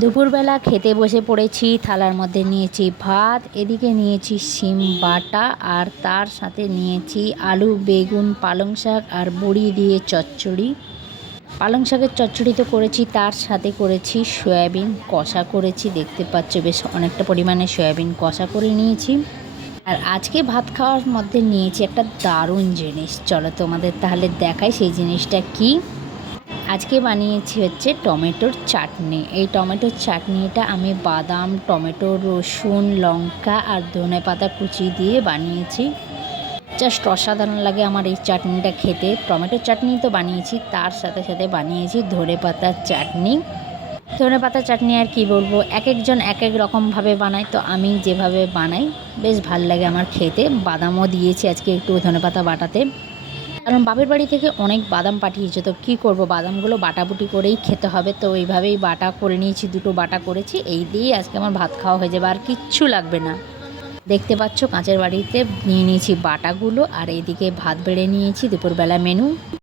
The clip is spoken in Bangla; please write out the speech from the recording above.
দুপুরবেলা খেতে বসে পড়েছি, থালার মধ্যে নিয়েছি ভাত, এদিকে নিয়েছি শিম বাটা আর তার সাথে নিয়েছি আলু, বেগুন, পালং শাক আর বড়ি দিয়ে চচ্চড়ি। পালং শাকের চচ্চড়ি তো করেছি, তার সাথে করেছি সয়াবিন কষা করেছি, দেখতে পাচ্ছ বেশ অনেকটা পরিমাণে সয়াবিন কষা করে নিয়েছি। আর আজকে ভাত খাওয়ার মধ্যে নিয়েছি একটা দারুণ জিনিস, চলো তোমাদের তাহলে দেখাই সেই জিনিসটা কী। আজকে বানিয়েছি হচ্ছে টমেটোর চাটনি। এই টমেটোর চাটনিটা আমি বাদাম, টমেটো, রসুন, লঙ্কা আর ধনে পাতা কুচি দিয়ে বানিয়েছি। জাস্ট অসাধারণ লাগে আমার এই চাটনিটা খেতে। টমেটোর চাটনি তো বানিয়েছি, তার সাথে সাথে বানিয়েছি ধনে পাতার চাটনি। ধনে পাতার চাটনি আর কি বলব এক একজন এক এক রকমভাবে বানায়, তো আমি যেভাবে বানাই, বেশ ভালো লাগে আমার খেতে। বাদামও দিয়েছি আজকে একটু ধনে পাতা বাটাতে। কারণ বাপের বাড়ি থেকে অনেক বাদাম পাঠিয়েছে। তো কী করব? বাদামগুলো বাটাবুটি করেই খেতে হবে। তো এইভাবেই বাটা করে নিয়েছি, দুটো বাটা করেছি। এই দিয়েই আজকে আমার ভাত খাওয়া হয়ে যাবে। আর কিচ্ছু লাগবে না। দেখতে পাচ্ছ কাঁচের বাড়িতে নিয়ে নিয়েছি বাটাগুলো। আর এদিকে ভাত বেড়ে নিয়েছি। দুপুরবেলা মেনু।